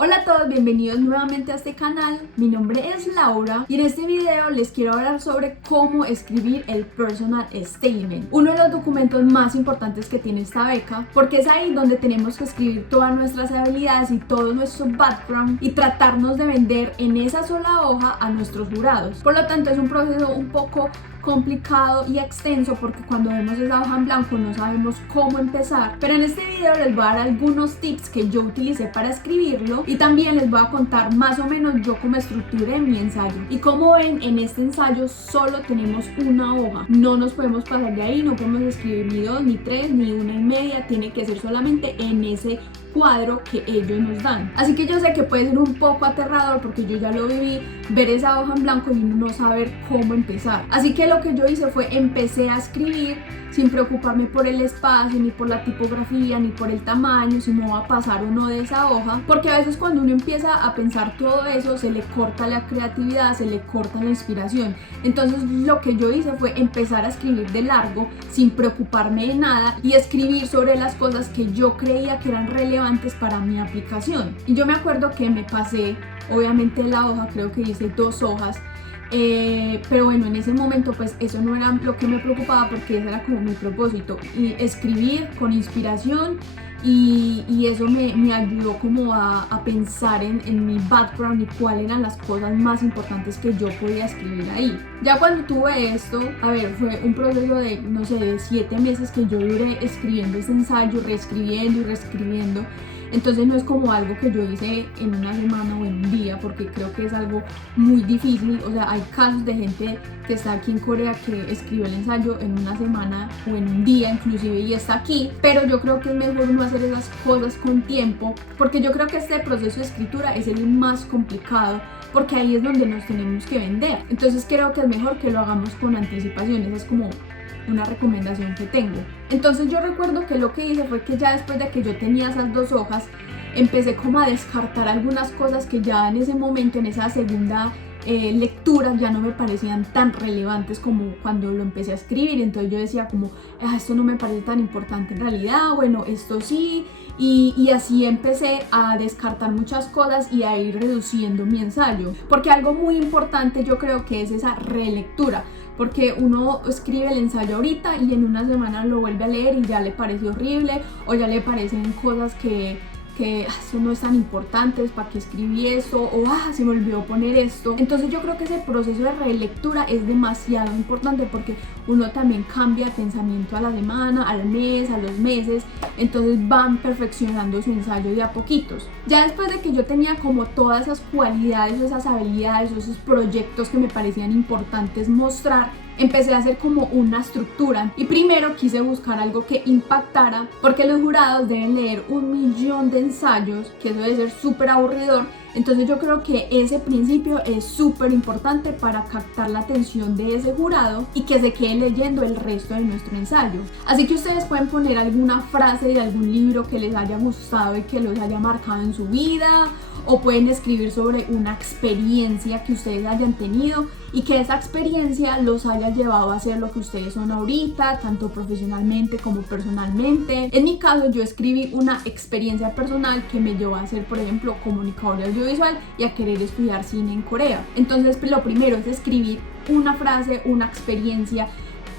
Hola a todos, bienvenidos nuevamente a este canal. Mi nombre es Laura y en este video les quiero hablar sobre cómo escribir el Personal Statement, uno de los documentos más importantes que tiene esta beca, porque es ahí donde tenemos que escribir todas nuestras habilidades y todo nuestro background y tratarnos de vender en esa sola hoja a nuestros jurados. Por lo tanto, es un proceso un poco complicado y extenso porque cuando vemos esa hoja en blanco no sabemos cómo empezar, pero en este video les voy a dar algunos tips que yo utilicé para escribirlo y también les voy a contar más o menos yo cómo estructuré mi ensayo. Y como ven, en este ensayo solo tenemos una hoja, no nos podemos pasar de ahí, no podemos escribir ni dos, ni tres, ni una y media, tiene que ser solamente en ese cuadro que ellos nos dan. Así que yo sé que puede ser un poco aterrador porque yo ya lo viví, ver esa hoja en blanco y uno no saber cómo empezar. Así que lo que yo hice fue empecé a escribir sin preocuparme por el espacio, ni por la tipografía, ni por el tamaño, si me va a pasar o no de esa hoja, porque a veces cuando uno empieza a pensar todo eso se le corta la creatividad, se le corta la inspiración. Entonces lo que yo hice fue empezar a escribir de largo sin preocuparme de nada y escribir sobre las cosas que yo creía que eran relevantes para mi aplicación. Y yo me acuerdo que me pasé obviamente la hoja, creo que hice 2 hojas. Pero bueno, en ese momento pues eso no era lo que me preocupaba porque ese era como mi propósito, y escribir con inspiración y eso me ayudó como a pensar en mi background y cuáles eran las cosas más importantes que yo podía escribir ahí. Ya cuando tuve esto, a ver, fue un proceso de, no sé, de 7 meses que yo duré escribiendo ese ensayo, reescribiendo y reescribiendo. Entonces no es como algo que yo hice en una semana o en un día, porque creo que es algo muy difícil. O sea, hay casos de gente que está aquí en Corea que escribe el ensayo en una semana o en un día inclusive y está aquí, pero yo creo que es mejor no hacer esas cosas con tiempo, porque yo creo que este proceso de escritura es el más complicado, porque ahí es donde nos tenemos que vender. Entonces creo que es mejor que lo hagamos con anticipación. Esa es como una recomendación que tengo. Entonces yo recuerdo que lo que hice fue que ya después de que yo tenía esas 2 hojas, empecé como a descartar algunas cosas que ya en ese momento, en esa segunda lectura, ya no me parecían tan relevantes como cuando lo empecé a escribir. Entonces yo decía como, esto no me parece tan importante en realidad, bueno, esto sí, y así empecé a descartar muchas cosas y a ir reduciendo mi ensayo, porque algo muy importante yo creo que es esa relectura, porque uno escribe el ensayo ahorita y en una semana lo vuelve a leer y ya le parece horrible, o ya le parecen cosas que eso no es tan importante, ¿para qué escribí esto? O se me olvidó poner esto. Entonces yo creo que ese proceso de relectura es demasiado importante, porque uno también cambia de pensamiento a la semana, al mes, a los meses. Entonces van perfeccionando su ensayo de a poquitos. Ya después de que yo tenía como todas esas cualidades, esas habilidades, esos proyectos que me parecían importantes mostrar, empecé a hacer como una estructura, y primero quise buscar algo que impactara, porque los jurados deben leer 1.000.000 de ensayos, que eso debe ser súper aburridor. Entonces yo creo que ese principio es súper importante para captar la atención de ese jurado y que se quede leyendo el resto de nuestro ensayo. Así que ustedes pueden poner alguna frase de algún libro que les haya gustado y que los haya marcado en su vida, o pueden escribir sobre una experiencia que ustedes hayan tenido y que esa experiencia los haya llevado a ser lo que ustedes son ahorita, tanto profesionalmente como personalmente. En mi caso, yo escribí una experiencia personal que me llevó a ser, por ejemplo, comunicadora audiovisual y a querer estudiar cine en Corea. Entonces, pues, lo primero es escribir una frase, una experiencia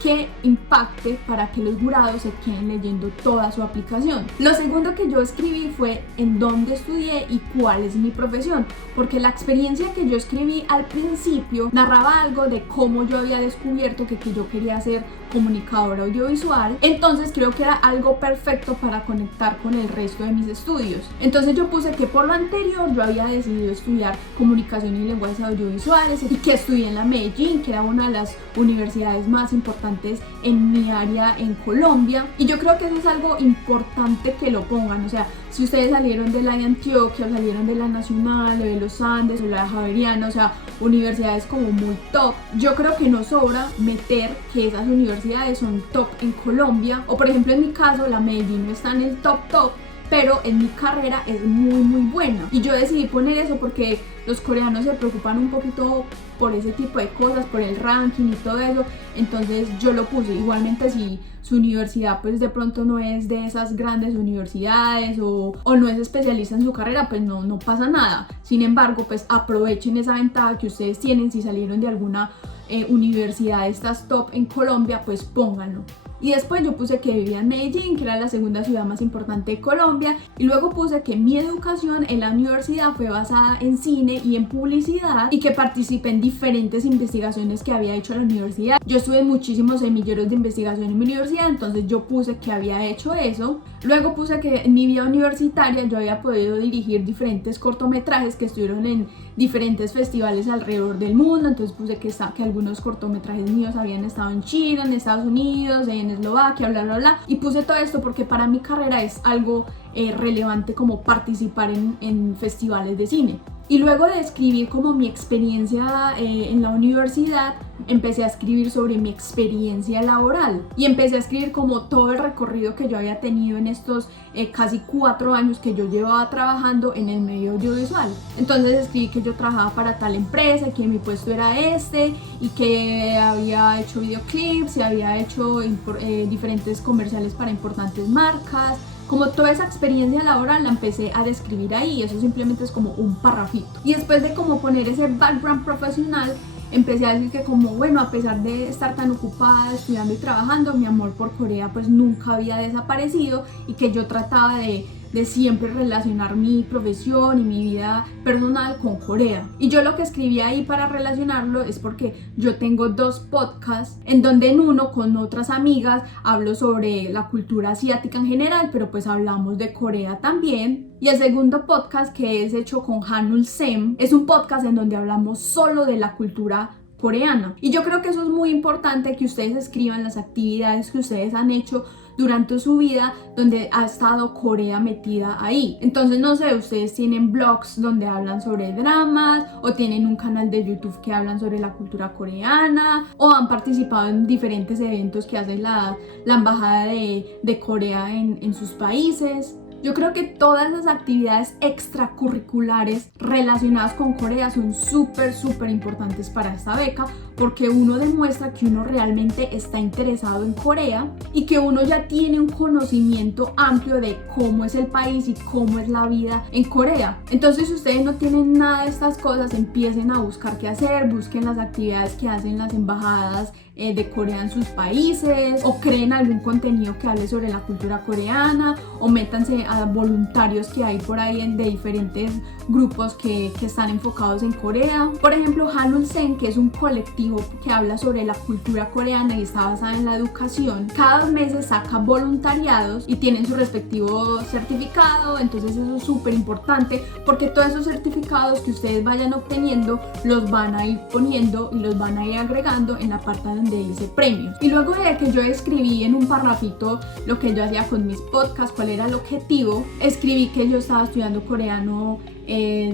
que impacte para que los jurados se queden leyendo toda su aplicación. Lo segundo que yo escribí fue en dónde estudié y cuál es mi profesión, porque la experiencia que yo escribí al principio narraba algo de cómo yo había descubierto que yo quería ser comunicadora audiovisual. Entonces creo que era algo perfecto para conectar con el resto de mis estudios. Entonces yo puse que por lo anterior yo había decidido estudiar comunicación y lenguajes audiovisuales y que estudié en la Medellín, que era una de las universidades más importantes en mi área en Colombia. Y yo creo que eso es algo importante que lo pongan. O sea, si ustedes salieron de la de Antioquia, o salieron de la Nacional, o de los Andes, o la de Javeriana, o sea, universidades como muy top, yo creo que no sobra meter que esas universidades son top en Colombia. O por ejemplo en mi caso, la Medellín no está en el top, pero en mi carrera es muy buena. Y yo decidí poner eso porque los coreanos se preocupan un poquito por ese tipo de cosas, por el ranking y todo eso, entonces yo lo puse. Igualmente si su universidad pues de pronto no es de esas grandes universidades o no es especialista en su carrera, pues no pasa nada. Sin embargo, pues aprovechen esa ventaja que ustedes tienen. Si salieron de alguna universidad de estas top en Colombia, pues pónganlo. Y después yo puse que vivía en Medellín, que era la segunda ciudad más importante de Colombia, y luego puse que mi educación en la universidad fue basada en cine y en publicidad y que participé en diferentes investigaciones que había hecho en la universidad. Yo estuve en muchísimos semilleros de investigación en mi universidad, entonces yo puse que había hecho eso. Luego puse que en mi vida universitaria yo había podido dirigir diferentes cortometrajes que estuvieron en diferentes festivales alrededor del mundo, entonces puse que algunos cortometrajes míos habían estado en China, en Estados Unidos, en Eslovaquia, bla, y puse todo esto porque para mi carrera es algo relevante como participar en festivales de cine. Y luego de escribir como mi experiencia en la universidad, empecé a escribir sobre mi experiencia laboral y empecé a escribir como todo el recorrido que yo había tenido en estos casi 4 años que yo llevaba trabajando en el medio audiovisual. Entonces escribí que yo trabajaba para tal empresa, que mi puesto era este y que había hecho videoclips y había hecho diferentes comerciales para importantes marcas. Como toda esa experiencia laboral la empecé a describir ahí, eso simplemente es como un parrafito. Y después de como poner ese background profesional, empecé a decir que como bueno, a pesar de estar tan ocupada estudiando y trabajando, mi amor por Corea pues nunca había desaparecido y que yo trataba de siempre relacionar mi profesión y mi vida personal con Corea. Y yo lo que escribí ahí para relacionarlo es porque yo tengo 2 podcasts en donde en uno con otras amigas hablo sobre la cultura asiática en general, pero pues hablamos de Corea también. Y el segundo podcast, que es hecho con Hanul Sem, es un podcast en donde hablamos solo de la cultura coreana. Y yo creo que eso es muy importante, que ustedes escriban las actividades que ustedes han hecho durante su vida donde ha estado Corea metida ahí. Entonces no sé, ustedes tienen blogs donde hablan sobre dramas o tienen un canal de YouTube que hablan sobre la cultura coreana o han participado en diferentes eventos que hace la embajada de Corea en sus países. Yo creo que todas las actividades extracurriculares relacionadas con Corea son súper importantes para esta beca, porque uno demuestra que uno realmente está interesado en Corea y que uno ya tiene un conocimiento amplio de cómo es el país y cómo es la vida en Corea. Entonces, si ustedes no tienen nada de estas cosas, empiecen a buscar qué hacer, busquen las actividades que hacen las embajadas de Corea en sus países, o creen algún contenido que hable sobre la cultura coreana, o métanse a voluntarios que hay por ahí de diferentes grupos que están enfocados en Corea. Por ejemplo, Hanul Sen, que es un colectivo que habla sobre la cultura coreana y está basada en la educación, cada 2 meses saca voluntariados y tienen su respectivo certificado. Entonces eso es súper importante, porque todos esos certificados que ustedes vayan obteniendo los van a ir poniendo y los van a ir agregando en la parte donde dice premios. Y luego de que yo escribí en un parrafito lo que yo hacía con mis podcasts, cuál era el objetivo, escribí que yo estaba estudiando coreano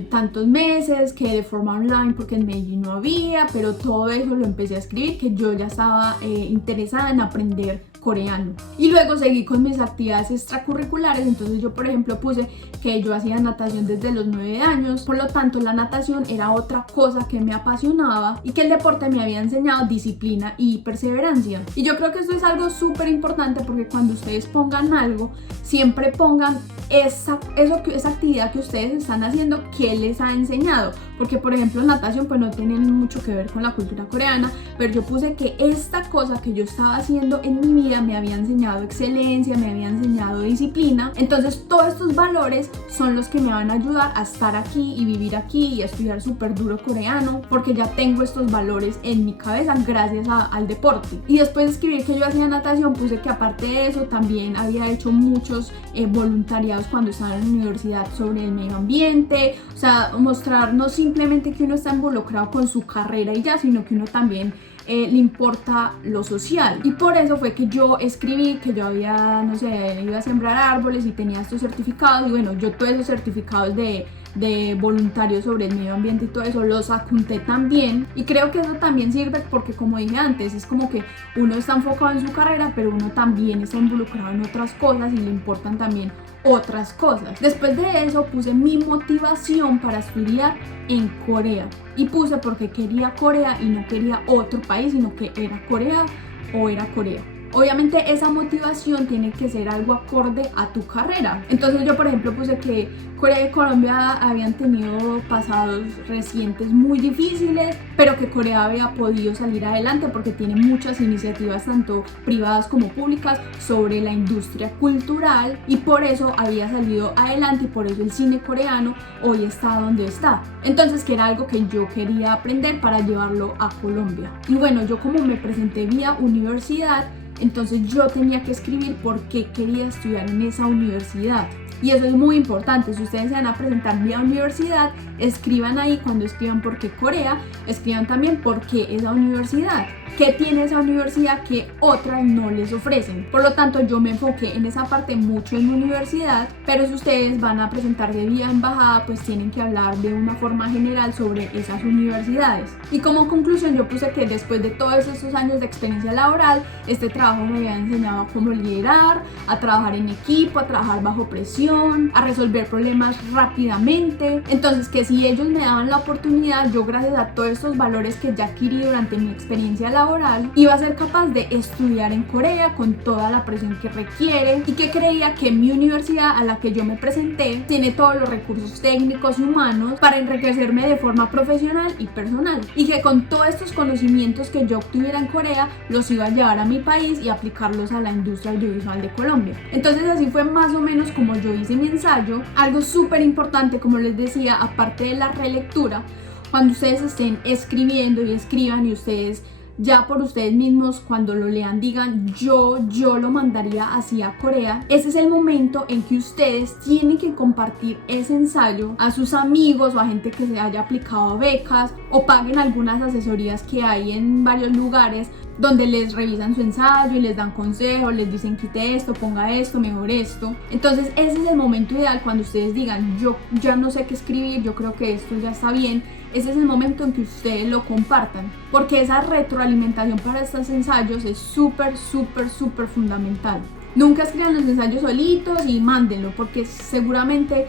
tantos meses, que de forma online porque en Medellín no había, pero todo eso lo empecé a escribir, que yo ya estaba interesada en aprender coreano. Y luego seguí con mis actividades extracurriculares. Entonces yo, por ejemplo, puse que yo hacía natación desde los 9 años, por lo tanto la natación era otra cosa que me apasionaba y que el deporte me había enseñado disciplina y perseverancia. Y yo creo que esto es algo súper importante, porque cuando ustedes pongan algo, siempre pongan esa actividad que ustedes están haciendo, que les ha enseñado, porque por ejemplo natación pues no tiene mucho que ver con la cultura coreana, pero yo puse que esta cosa que yo estaba haciendo en mi vida me había enseñado excelencia, me había enseñado disciplina. Entonces todos estos valores son los que me van a ayudar a estar aquí y vivir aquí y a estudiar súper duro coreano, porque ya tengo estos valores en mi cabeza gracias al deporte. Y después de escribir que yo hacía natación, puse que aparte de eso también había hecho muchos voluntariados cuando estaba en la universidad sobre el medio ambiente. O sea, mostrar no simplemente que uno está involucrado con su carrera y ya, sino que uno también le importa lo social. Y por eso fue que yo escribí que yo había, no sé, iba a sembrar árboles y tenía estos certificados. Y bueno, yo todos esos certificados de voluntarios sobre el medio ambiente y todo eso los adjunté también, y creo que eso también sirve porque, como dije antes, es como que uno está enfocado en su carrera, pero uno también está involucrado en otras cosas y le importan también otras cosas. Después de eso puse mi motivación para estudiar en Corea y puse porque quería Corea y no quería otro país, sino que era Corea o era Corea. Obviamente esa motivación tiene que ser algo acorde a tu carrera. Entonces yo por ejemplo puse que Corea y Colombia habían tenido pasados recientes muy difíciles, pero que Corea había podido salir adelante porque tiene muchas iniciativas tanto privadas como públicas sobre la industria cultural y por eso había salido adelante y por eso el cine coreano hoy está donde está. Entonces que era algo que yo quería aprender para llevarlo a Colombia. Y bueno, yo como me presenté vía universidad, entonces yo tenía que escribir por qué quería estudiar en esa universidad. Y eso es muy importante. Si ustedes se van a presentar vía universidad, escriban ahí, cuando escriban por qué Corea, escriban también por qué esa universidad. ¿Qué tiene esa universidad que otras no les ofrecen? Por lo tanto, yo me enfoqué en esa parte mucho en mi universidad, pero si ustedes van a presentar de vía embajada, pues tienen que hablar de una forma general sobre esas universidades. Y como conclusión, yo puse que después de todos esos años de experiencia laboral, este trabajo me había enseñado a cómo liderar, a trabajar en equipo, a trabajar bajo presión, a resolver problemas rápidamente. Entonces, que si ellos me daban la oportunidad, yo gracias a todos estos valores que ya adquirí durante mi experiencia laboral, iba a ser capaz de estudiar en Corea con toda la presión que requiere y que creía que mi universidad a la que yo me presenté tiene todos los recursos técnicos y humanos para enriquecerme de forma profesional y personal, y que con todos estos conocimientos que yo obtuviera en Corea los iba a llevar a mi país y aplicarlos a la industria audiovisual de Colombia. Entonces así fue más o menos como yo hice mi ensayo. Algo súper importante, como les decía, aparte de la relectura, cuando ustedes estén escribiendo y escriban y ustedes ya por ustedes mismos cuando lo lean digan yo lo mandaría hacia Corea, ese es el momento en que ustedes tienen que compartir ese ensayo a sus amigos o a gente que se haya aplicado a becas o paguen algunas asesorías que hay en varios lugares donde les revisan su ensayo y les dan consejos, les dicen quite esto, ponga esto, mejore esto. Entonces ese es el momento ideal cuando ustedes digan yo ya no sé qué escribir, yo creo que esto ya está bien. Ese es el momento en que ustedes lo compartan, porque esa retroalimentación para estos ensayos es súper fundamental. Nunca escriban los ensayos solitos y mándenlo, porque seguramente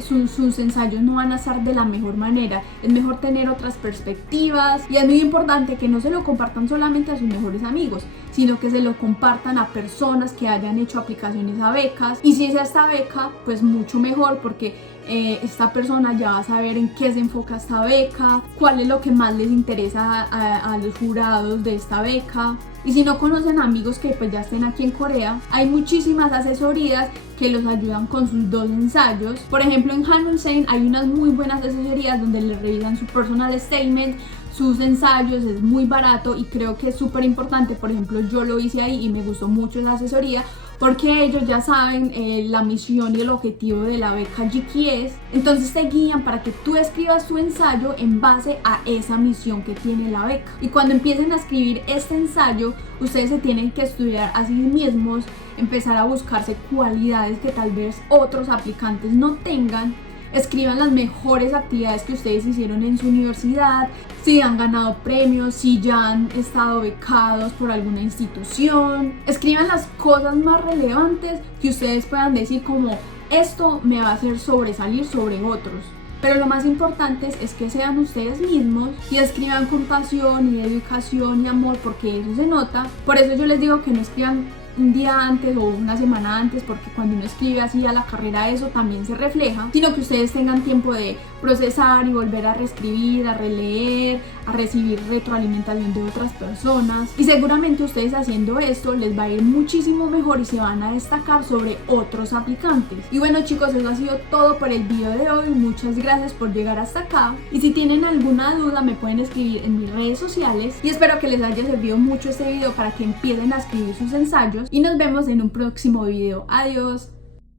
sus ensayos no van a estar de la mejor manera. Es mejor tener otras perspectivas y es muy importante que no se lo compartan solamente a sus mejores amigos, sino que se lo compartan a personas que hayan hecho aplicaciones a becas, y si es esta beca, pues mucho mejor, porque esta persona ya va a saber en qué se enfoca esta beca, cuál es lo que más les interesa a los jurados de esta beca. Y si no conocen amigos que pues ya estén aquí en Corea, hay muchísimas asesorías que los ayudan con sus 2 ensayos. Por ejemplo, en Hanulsen hay unas muy buenas asesorías donde les revisan su personal statement, sus ensayos, es muy barato y creo que es súper importante. Por ejemplo, yo lo hice ahí y me gustó mucho esa asesoría porque ellos ya saben la misión y el objetivo de la beca GKS, entonces te guían para que tú escribas tu ensayo en base a esa misión que tiene la beca. Y cuando empiecen a escribir este ensayo, ustedes se tienen que estudiar a sí mismos, empezar a buscarse cualidades que tal vez otros aplicantes no tengan. Escriban las mejores actividades que ustedes hicieron en su universidad, si han ganado premios, si ya han estado becados por alguna institución. Escriban las cosas más relevantes que ustedes puedan decir como esto me va a hacer sobresalir sobre otros. Pero lo más importante es que sean ustedes mismos y escriban con pasión y dedicación y amor, porque eso se nota. Por eso yo les digo que no escriban un día antes o una semana antes, porque cuando uno escribe así a la carrera eso también se refleja, sino que ustedes tengan tiempo de procesar y volver a reescribir, a releer, a recibir retroalimentación de otras personas, y seguramente ustedes haciendo esto les va a ir muchísimo mejor y se van a destacar sobre otros aplicantes. Y bueno chicos, eso ha sido todo por el video de hoy. Muchas gracias por llegar hasta acá, y si tienen alguna duda me pueden escribir en mis redes sociales, y espero que les haya servido mucho este video para que empiecen a escribir sus ensayos, y nos vemos en un próximo video. Adiós.